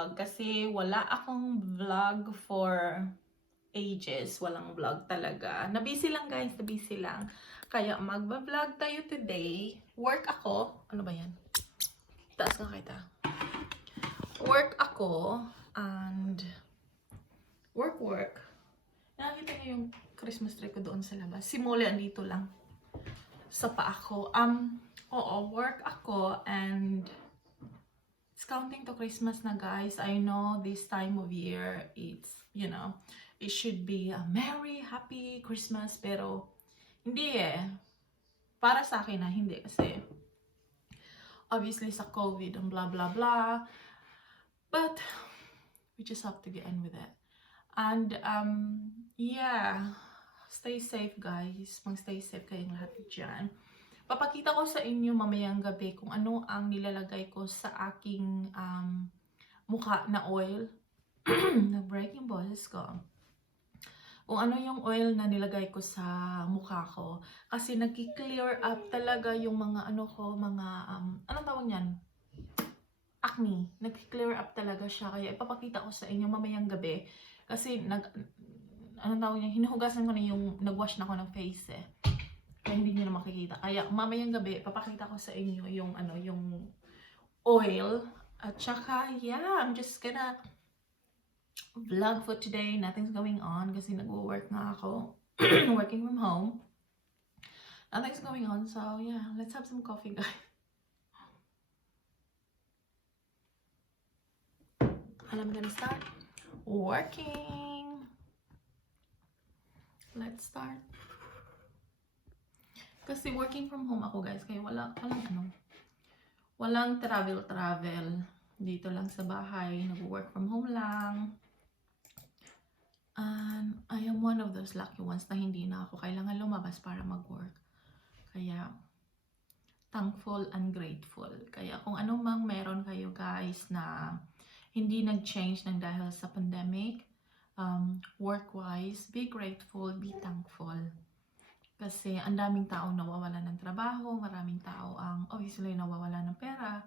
vlog kasi wala akong vlog for ages. Walang vlog talaga. Nabusy lang guys, nabusy lang. Kaya magba-vlog tayo today. Work ako. Ano ba yan? Taas nga kita. Work ako and work. Nakita niyo yung Christmas tree ko doon sa labas. Si Molly andito lang sa paa ko. Oo, work ako and it's counting to Christmas na guys. I know this time of year, it's, you know, it should be a merry, happy Christmas. Pero, hindi eh. Para sa akin na hindi. Kasi, obviously sa COVID and blah blah blah. But, we just have to get in with it. And, yeah. Stay safe guys. Mag-stay safe kayong lahat dyan. Papakita ko sa inyo mamayang gabi kung ano ang nilalagay ko sa aking mukha na oil. Nag-break yung boses ko. Kung ano yung oil na nilagay ko sa mukha ko. Kasi nag-clear up talaga yung mga anong tawag niyan? Acne. Nag-clear up talaga siya. Kaya ipapakita ko sa inyo mamayang gabi. Kasi anong tawag niya? Hinuhugasan ko na yung nag-wash na ako ng face eh. Kaya hindi nyo na makikita. Kaya mamayang gabi, papakita ko sa inyo yung yung oil. At saka, yeah, I'm just gonna vlog for today. Nothing's going on kasi nag-work nga ako. Working from home. Nothing's going on. So, yeah, let's have some coffee, guys. And I'm gonna start working. Let's start. Kasi working from home ako guys, kaya walang travel. Dito lang sa bahay, nag-work from home lang. And I am one of those lucky ones na hindi na ako kailangan lumabas para mag-work. Kaya, thankful and grateful. Kaya kung ano mang meron kayo guys na hindi nag-change ng dahil sa pandemic, work-wise, be grateful, be thankful. Kasi ang daming taong nawawalan ng trabaho, maraming tao ang obviously nawawalan ng pera.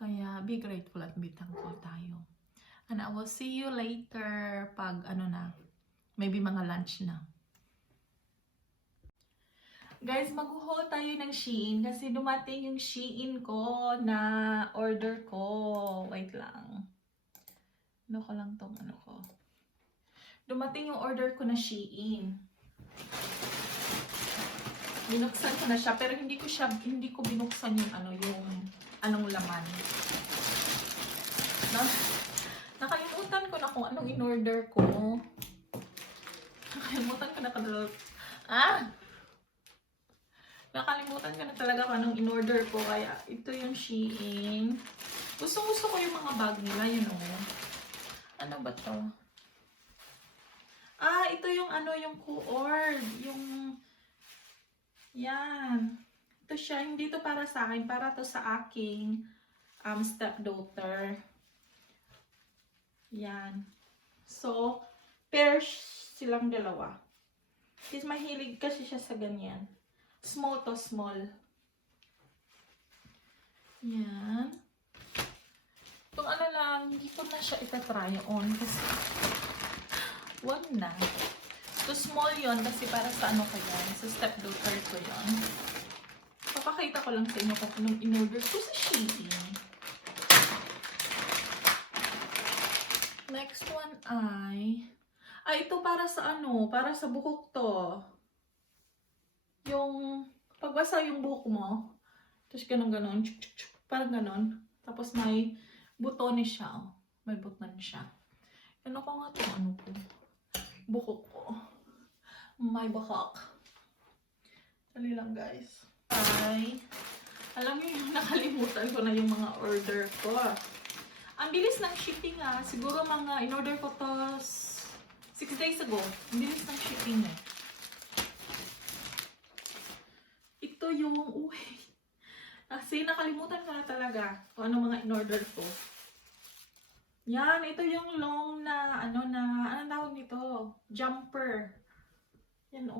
Kaya be grateful at be thankful tayo. And I will see you later pag maybe mga lunch na. Guys, mag-haul tayo ng Shein kasi dumating yung Shein ko na order ko. Wait lang. Dumating yung order ko na Shein. Binuksan ko na siya, pero hindi ko binuksan yung anong laman. Nakalimutan ko na kung anong in-order ko. Nakalimutan ko na talaga kung anong in-order ko, kaya ito yung Shein. Gusto ko yung mga bag nila, you know. Ano ba to? Ito yung yung cord, yung yan. Ito siya, hindi to para sa akin, para to sa aking stepdaughter. Yan. So, pairs silang dalawa. Kasi mahilig kasi siya sa ganyan. Small to small. Yan. Kung lang, hindi ko na siya itatry on kasi wag na. So, small yon kasi para sa ko yan. Sa stepdaughter ko yon. Papakita ko lang sa inyo kung anong in-order ko sa Shein. Next one ito para sa para sa buhok to. Yung, pagbasa yung buhok mo, tapos ganon, parang ganon. Tapos may butones siya, may buton siya. Ano ko nga to, buhok ko. My buhok. Dali lang guys. Alam niyo yung nakalimutan ko na yung mga order ko. Ang bilis ng shipping siguro mga in-order ko to 6 days ago. Ang bilis ng shipping eh. Ito yung kasi nakalimutan ko na talaga kung ano mga in-order ko. Yan, ito yung long na anong tawag nito? Jumper. Yan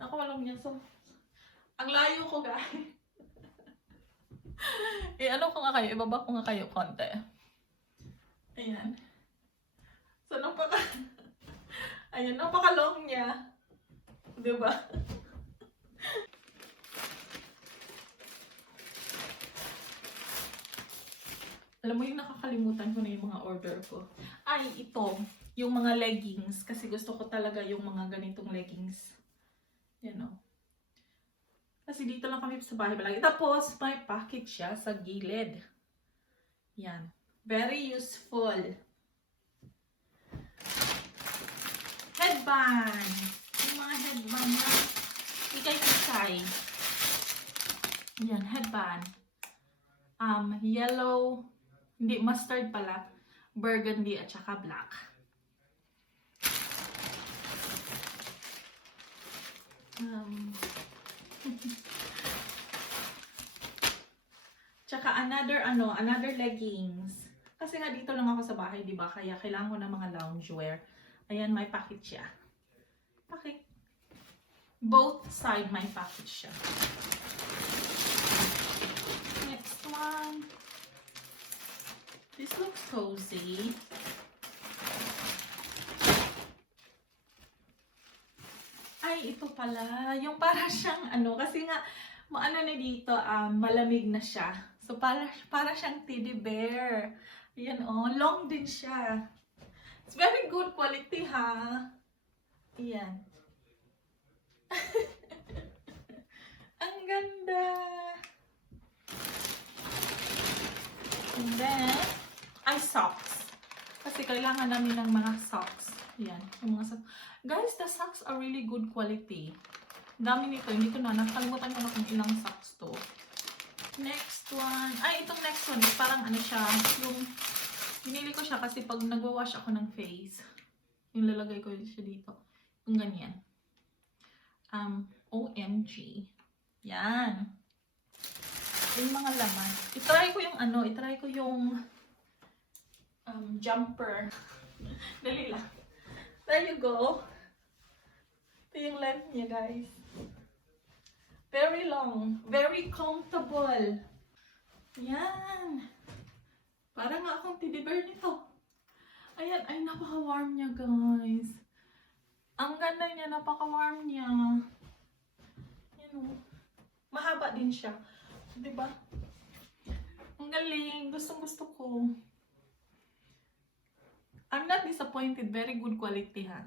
Ako alam niya. So, ang layo ko guys. Ano ko nga kayo? Ibaba ko nga kayo konti. Ayan. So, ayan, napaka-long niya. Diba? Alam mo yung nakakalimutan ko na yung mga order ko. Ay, ito. Yung mga leggings. Kasi gusto ko talaga yung mga ganitong leggings. Yan o. Kasi dito lang kami sa bahay palagi. Tapos, may packet siya sa gilid. Yan. Very useful. Headband. Yung mga headband na ikay-ikay. Yan, headband. Yellow, hindi, mustard pala. Burgundy at saka black. Tsaka another leggings. Kasi nga dito lang ako sa bahay, di ba? Kaya kailangan ko ng mga loungewear. Ayan, may packet siya. Packet. Both side may packet siya. Next one. This looks cozy. Ay, ito pala. Yung para siyang kasi nga, maano na dito, malamig na siya. So, para siyang teddy bear. Ayan, long din siya. It's very good quality, ha? Ayan. Ang ganda. And then, socks. Kasi kailangan namin ng mga socks. Ayan, yung mga socks. Guys, the socks are really good quality. Dami nito. Hindi ko na. Nakalimutan ko na kung ilang socks to. Next one. Ay, itong next one. Parang siya. Yung, binili ko siya kasi pag nagwawash ako ng face, yung lalagay ko siya dito. Yung ganyan. OMG. Yan. Yung mga laman. Itry ko yung jumper. Dali lang. There you go. Ito yung length niya, guys. Very long. Very comfortable. Yan. Parang nga akong teddy bear nito. Ayan. Ay, napaka-warm niya, guys. Ang ganda niya. Napaka-warm niya. Yan o. Mahaba din siya. Diba? Ang galing. Gustong-gusto ko. I'm not disappointed. Very good quality, ha.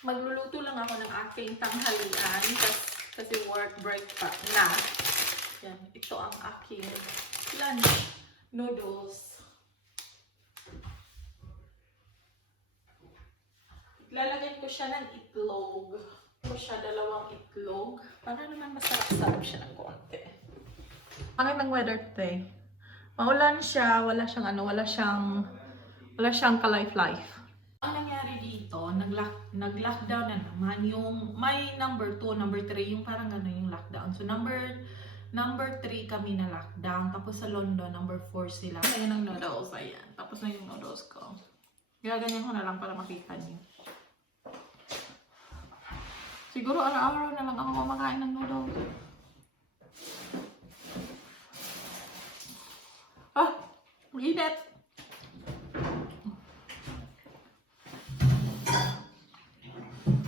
Magluluto lang ako ng aking tanghalian kasi work break pa na. Yan, ito ang aking lunch. Noodles. Lalagyan ko siya ng itlog. Ito siya, 2 itlog. Para naman masarap-sarap siya ng konti. Ang ng weather today. Maulan siya, wala siyang ka-life-life. Ang nangyari dito, nag-lockdown na naman. Yung may number 2, number 3, yung parang yung lockdown. So number 3 kami na lockdown. Tapos sa London, number 4 sila. Ayan ang noodles, ayan. Tapos na yung noodles ko. Gaganyan ko na lang para makita niyo. Siguro araw-araw na lang ako kumakain ng noodles. Init!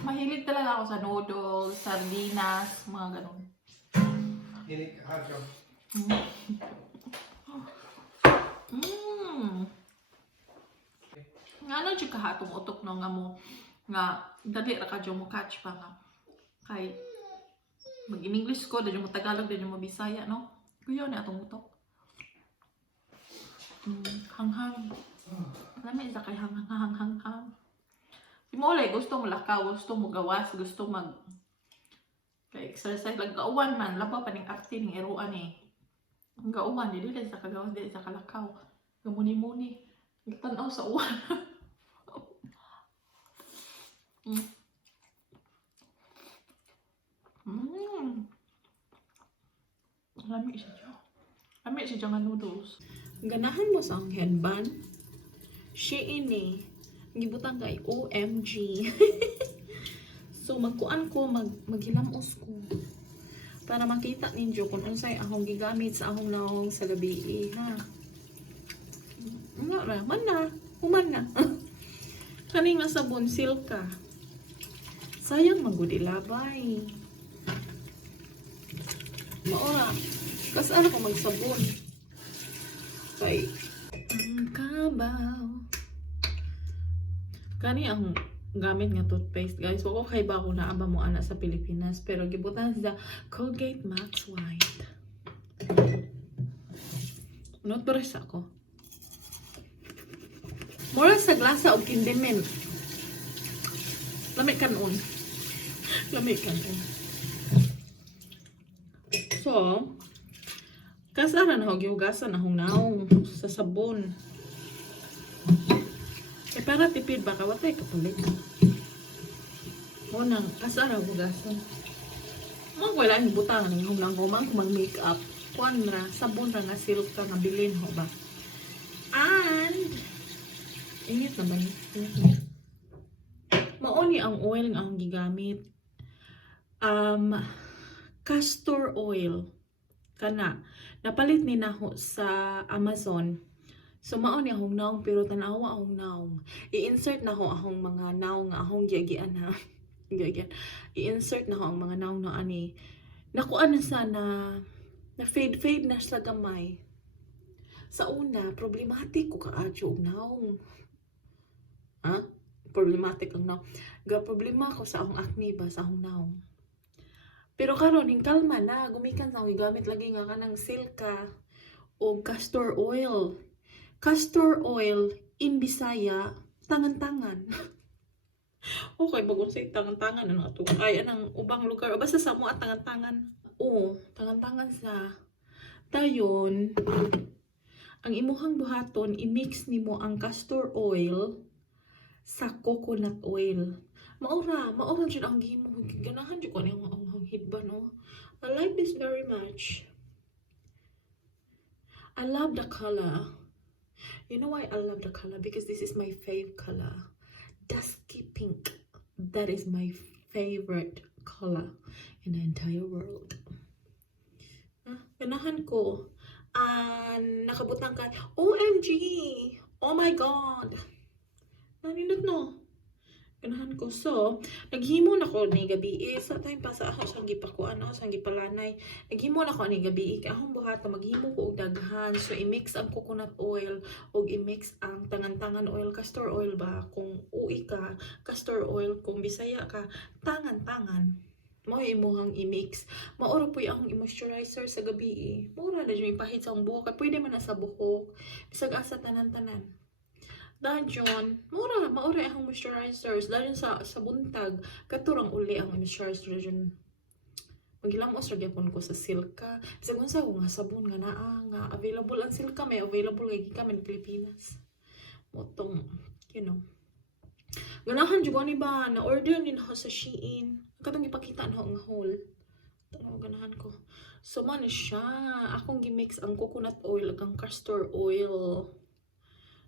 Mahilig talaga ako sa noodles, sardinas, mga ganun. Hilig ka, Joe. Nga na dyan kahatong utok no nga mo nga dali ra ka dyan mo catch pa nga. Kay mag-in-English ko, dali mo Tagalog, dali mo Bisaya, no? Kuya na atong utok. Hanghang. Alam mo, isa kay hanghang. Di mo ulit, gusto mo lakaw, gusto mo gawas, gusto exercise lang. Gauwan man, laba pa ning arte ning eruan eh. Ang gauwan, di dili sa kagawas, di sa kalakaw. Gamuni-muni. Nagtanaw sa uwan. Lami siya dyan. Lami siya dyan nga noodles. Ganahan mo sa headband. Shein eh. Gibutan kay OMG. So magkuan ko, maghilamos ko. Para makita ninyo kung unsay akong gigamit sa akong naong sa gabi ha. Wala ra, man na. Human na. Kaning nga sabon, silka. Sayang magudi labay. Maura. Kas ano ko magsabon. Kay ang kabaw. Kani ang gamit nga toothpaste, guys. Wako kay ba ako naaba mo ana sa Pilipinas, pero gibutan sa Colgate Max White. Not pares ako. Mura sa glasa og kindemen. Lamig kanon. Lamig kanon. So, kasara na hog yugasan ahong naong sa sabon. Para tipid ba ka watay kapalit. Unang kasara hugasan. Mo wala ni butang ning humlang gumang kung mag-makeup. Kuan ra sabon ra nga silk ka nga bilin ho ba. And init na ba ni? Mauni ang oil nga ang gigamit. Castor oil kana napalit ni naho sa Amazon. So mao ni akong naong pero tanawa akong naong. I-insert na ko akong mga naong nga akong giagian ha. Giagian. I-insert na ko ang mga naong na ani. Nakuan na sana na fade na sa gamay. Sa una, problematic ko kaadyo og naong. Ha? Problematic ang naong. Ga problema ko sa akong acne ba sa akong naong. Pero karon ning kalma na gumikan sa akong gamit lagi nga kanang silka o castor oil. Castor oil in Bisaya, tangan-tangan. Okay, bagong say tangan-tangan ano ato. Ay anang ubang lugar, o basta sa mo at tangan-tangan. Oo, tangan-tangan sa dayon. Ang imuhang buhaton, i-mix nimo ang castor oil sa coconut oil. Maura jud ang gihimo. Ganahan jud ko ni ang hidba no. I like this very much. I love the color. You know why I love the color? Because this is my fave color. Dusky pink. That is my favorite color in the entire world. Ganahan ko. Nakabutang ka. OMG! Oh my God! Nanindot no? Ganahan ko. So, naghimo na ko ni gabi. Sa time pa sa ako sang gipakuan ako sang gipalanay. Naghimo na ko ni gabi. Akong buhat maghimo ko og daghan. So, i-mix ang coconut oil og i-mix ang tangan-tangan oil, castor oil ba? Kung ui ka, castor oil. Kung Bisaya ka, tangan-tangan. Mo imuhang i-mix. Maura po yung i-moisturizer sa gabi. Mura na dyan ipahit sa akong buhok. Pwede man na sa buhok. Bisag asa tanan-tanan. Dajon, maura ang moisturizers. Dajon sa buntag, katurang uli ang moisturizer dajon. Maghilamos ra gyapon ko sa silka. Bisag unsa ko nga sabon nga naa nga available ang silka, may available kay gikan man Pilipinas. Motong, you know. Ganahan jud ko ni ba na order ni na sa Shein. Katong ipakita na nga haul. Tanaw ganahan ko. So man siya, akong gimix ang coconut oil ug ang castor oil.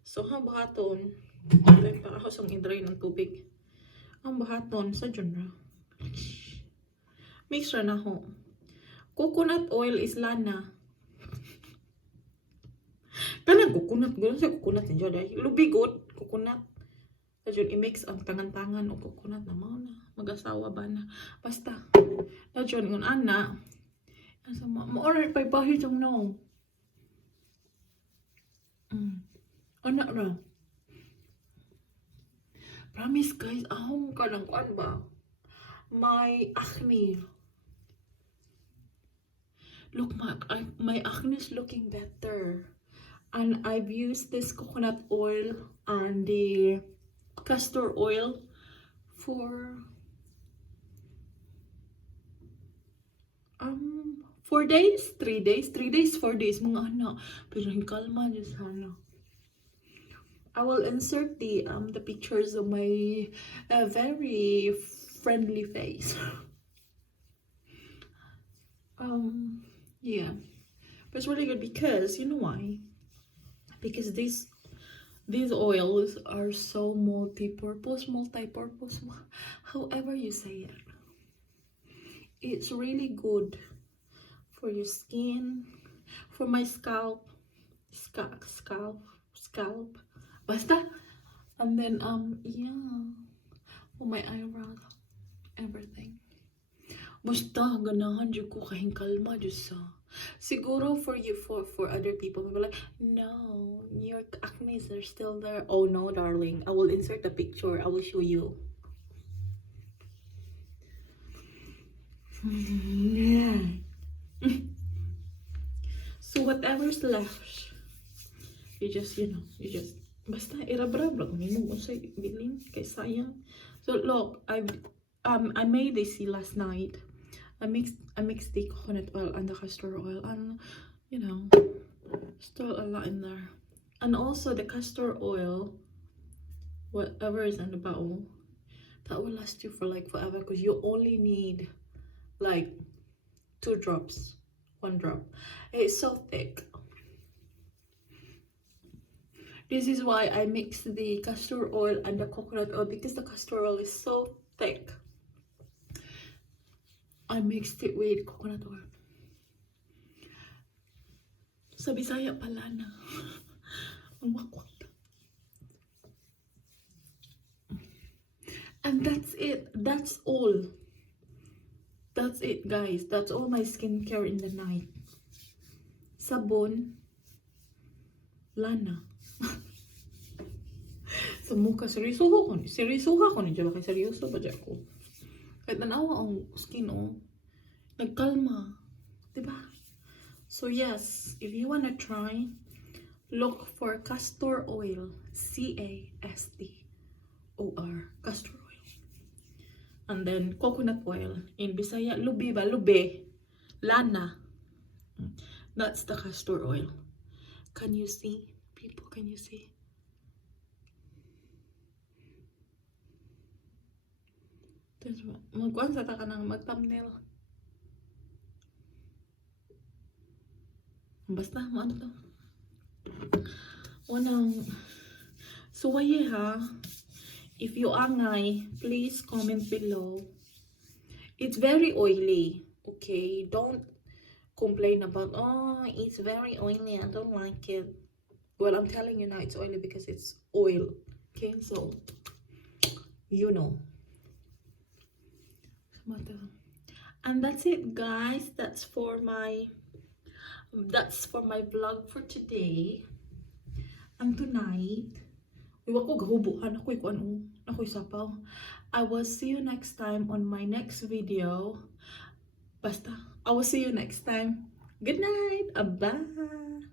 So, ang buhaton, para ako sang i-dry ng tubig. Ang buhaton, sa genre. Mix ra na ho. Coconut oil is lana. Kanang coconut, gano'n sa coconut niya dahil. Lubigot, coconut. Sa dyan, i-mix ang tangan-tangan o coconut na mga na. Mag-asawa ba na. Basta. Sa dyan, kung ana, ma-order pa ibahid yung no. Anak ra. Promise guys, ahong ka ng kuan ba? My acne. Look, my acne is looking better. And I've used this coconut oil and the castor oil for 4 days, 3 days, 3 days, 4 days, mga anak. Pero kalma niyo sana. I will insert the pictures of my very friendly face. Yeah, but it's really good because you know why? Because these oils are so multi-purpose, however you say it. It's really good for your skin, for my scalp. scalp. Basta. And then, yeah. For my eyebrows. Everything. Basta, ganahan dyan ko kahing kalma dyan sa. Siguro for you, for other people, maybe like, no, your acne are still there. Oh no, darling. I will insert the picture. I will show you. So whatever's left, you just, basta irabrab lang mo unsay bilin kay sayang. So look, I made this last night. I mixed the coconut oil and the castor oil, and still a lot in there. And also the castor oil, whatever is in the bowl, that will last you for like forever, because you only need like 2 drops, 1 drop. It's so thick. This is why I mix the castor oil and the coconut oil, because the castor oil is so thick. I mixed it with coconut oil. Sa Bisaya pala na. Ang wakwak. And that's it. That's all. That's it, guys. That's all my skincare in the night. Sabon. Lana. Sa mukha, seryoso ko ni. Seryoso ko ni. Diba kay seryoso ba dyan ko? Kahit nanawa ang skin, nagkalma. Diba? So yes, if you wanna try, look for castor oil. C-A-S-T-O-R. Castor oil. And then coconut oil. In Bisaya, lubi ba? Lube. Lana. That's the castor oil. Can you see? People, can you see? Magkuhan sa ta ka ng mag-thumbnail. Basta, ano to? Unang, suwaye ha. If you angay, please comment below. It's very oily, okay? Don't complain about, oh, it's very oily, I don't like it. Well, I'm telling you now, it's oily because it's oil, okay? So, you know. And that's it, guys. That's for my vlog for today. And tonight, I will see you next time on my next video. Basta, I will see you next time. Good night. Bye.